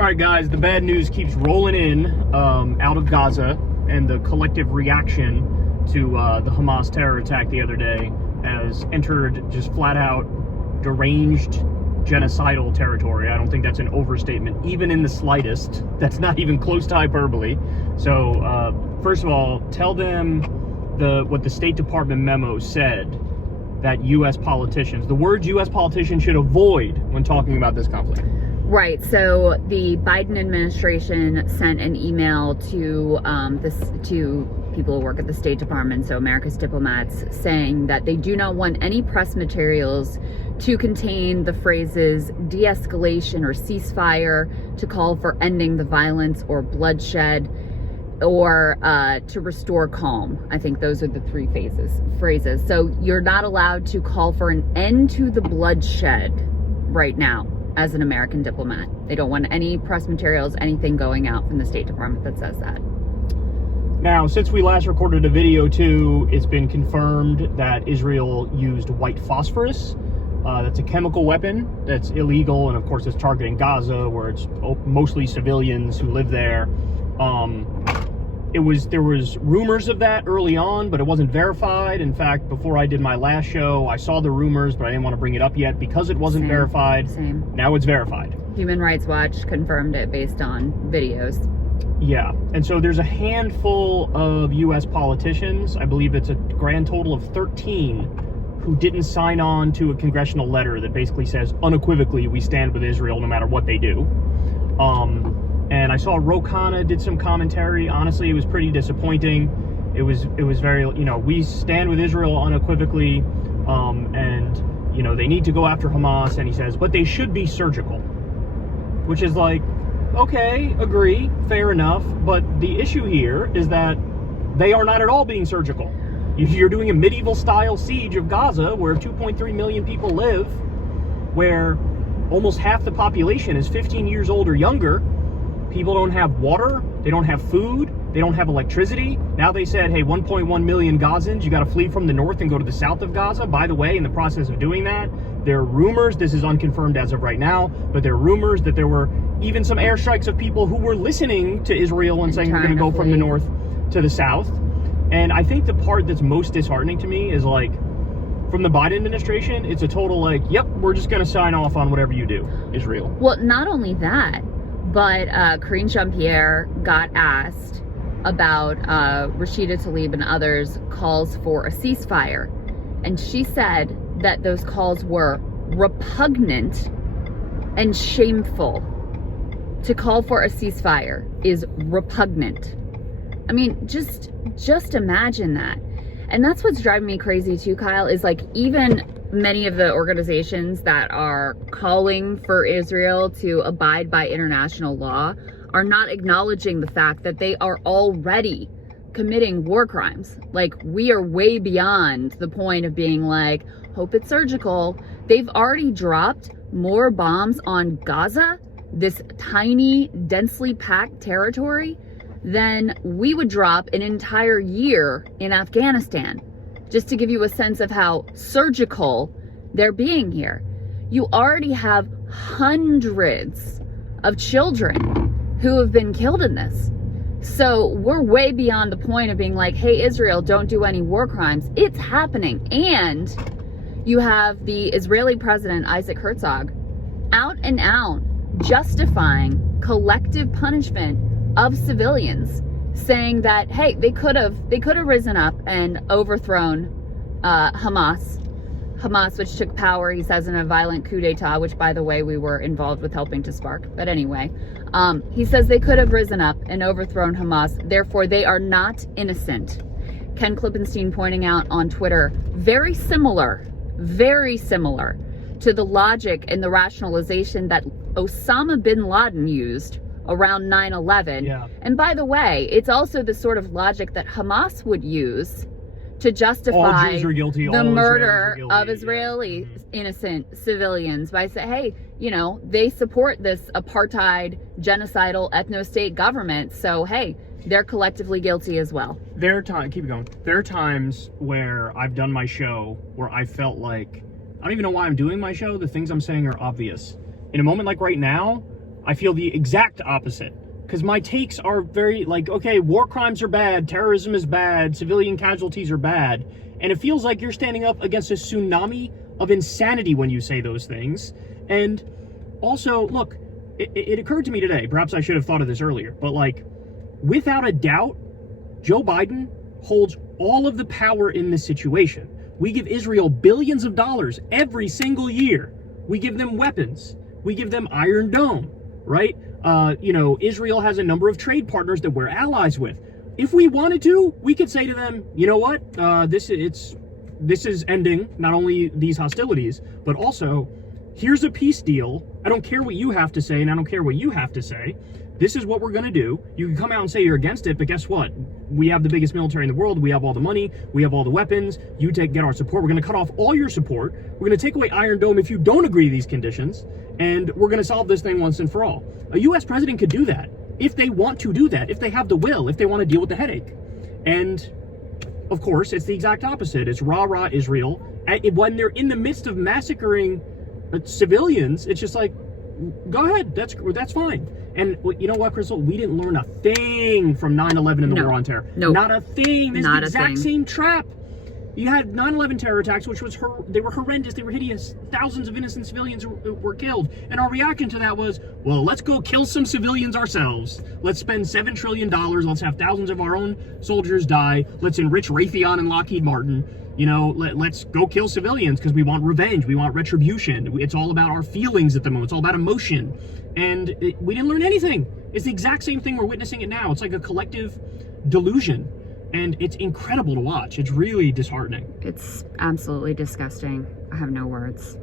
All right, guys, the bad news keeps rolling in out of Gaza, and the collective reaction to the Hamas terror attack the other day has entered just flat out deranged genocidal territory. I don't think that's an overstatement, even in the slightest. That's not even close to hyperbole. So first of all, tell them what the State Department memo said that U.S. politicians, the words U.S. politicians should avoid when talking about this conflict. Right. So the Biden administration sent an email to people who work at the State Department, so America's diplomats, saying that they do not want any press materials to contain the phrases de-escalation or ceasefire, to call for ending the violence or bloodshed, or to restore calm. I think those are the three phrases. So you're not allowed to call for an end to the bloodshed right now as an American diplomat. They don't want any press materials, anything going out from the State Department that says that. Now, since we last recorded a video too, it's been confirmed that Israel used white phosphorus. That's a chemical weapon that's illegal, and of course it's targeting Gaza, where it's mostly civilians who live there. There was rumors of that early on, but it wasn't verified. In fact, before I did my last show, I saw the rumors, but I didn't want to bring it up yet because it wasn't verified. Now it's verified. Human Rights Watch confirmed it based on videos. Yeah, and so there's a handful of U.S. politicians, I believe it's a grand total of 13, who didn't sign on to a congressional letter that basically says unequivocally we stand with Israel no matter what they do. And I saw Ro Khanna did some commentary. Honestly, it was pretty disappointing. It was very, we stand with Israel unequivocally, and, they need to go after Hamas. And he says, but they should be surgical, which is like, okay, agree, fair enough. But the issue here is that they are not at all being surgical. You're doing a medieval style siege of Gaza where 2.3 million people live, where almost half the population is 15 years old or younger. People don't have water, they don't have food, they don't have electricity. Now they said, hey, 1.1 million Gazans, you got to flee from the north and go to the south of Gaza. By the way, in the process of doing that, there are rumors, this is unconfirmed as of right now, but there are rumors that there were even some airstrikes of people who were listening to Israel and saying we're going to go from the north to the south. And I think the part that's most disheartening to me is, like, from the Biden administration, it's a total like, yep, we're just going to sign off on whatever you do, Israel. Well, not only that, but Karine Jean-Pierre got asked about Rashida Tlaib and others' calls for a ceasefire. And she said that those calls were repugnant and shameful. To call for a ceasefire is repugnant. I mean, just imagine that. And that's what's driving me crazy too, Kyle, is like even many of the organizations that are calling for Israel to abide by international law are not acknowledging the fact that they are already committing war crimes. Like, we are way beyond the point of being like, hope it's surgical. They've already dropped more bombs on Gaza, this tiny, densely packed territory, than we would drop an entire year in Afghanistan. Just to give you a sense of how surgical they're being here. You already have hundreds of children who have been killed in this. So we're way beyond the point of being like, hey, Israel, don't do any war crimes. It's happening. And you have the Israeli president, Isaac Herzog, out and out justifying collective punishment of civilians, saying that, hey, they could have risen up and overthrown Hamas, which took power, he says, in a violent coup d'etat, which, by the way, we were involved with helping to spark. But anyway, he says they could have risen up and overthrown Hamas. Therefore, they are not innocent. Ken Klippenstein pointing out on Twitter, very similar to the logic and the rationalization that Osama bin Laden used around 9/11. Yeah. And by the way, it's also the sort of logic that Hamas would use to justify the murder of Israeli innocent civilians by saying, hey, they support this apartheid, genocidal, ethno-state government. So, hey, they're collectively guilty as well. Keep going. There are times where I've done my show where I felt like, I don't even know why I'm doing my show. The things I'm saying are obvious. In a moment like right now, I feel the exact opposite. Because my takes are very like, okay, war crimes are bad, terrorism is bad, civilian casualties are bad. And it feels like you're standing up against a tsunami of insanity when you say those things. And also, look, it occurred to me today, perhaps I should have thought of this earlier, but like, without a doubt, Joe Biden holds all of the power in this situation. We give Israel billions of dollars every single year. We give them weapons. We give them Iron Dome, right? Israel has a number of trade partners that we're allies with. If we wanted to, we could say to them, you know what? This is ending not only these hostilities, but also here's a peace deal. I don't care what you have to say, and I don't care what you have to say. This is what we're going to do. You can come out and say you're against it, but guess what? We have the biggest military in the world. We have all the money. We have all the weapons. You get our support. We're going to cut off all your support. We're going to take away Iron Dome if you don't agree to these conditions, and we're going to solve this thing once and for all. A U.S. president could do that if they want to do that, if they have the will, if they want to deal with the headache. And of course, it's the exact opposite. It's rah-rah Israel. When they're in the midst of massacring civilians, it's just like, go ahead, that's fine. And you know what, Crystal? We didn't learn a thing from 9/11 and the war on terror. Nope. Not a thing. This is the exact same trap. You had 9/11 terror attacks, which was they were horrendous, they were hideous. Thousands of innocent civilians were killed. And our reaction to that was, well, let's go kill some civilians ourselves. Let's spend $7 trillion. Let's have thousands of our own soldiers die. Let's enrich Raytheon and Lockheed Martin. Let's go kill civilians because we want revenge. We want retribution. It's all about our feelings at the moment. It's all about emotion. And we didn't learn anything. It's the exact same thing we're witnessing it now. It's like a collective delusion. And it's incredible to watch. It's really disheartening. It's absolutely disgusting. I have no words.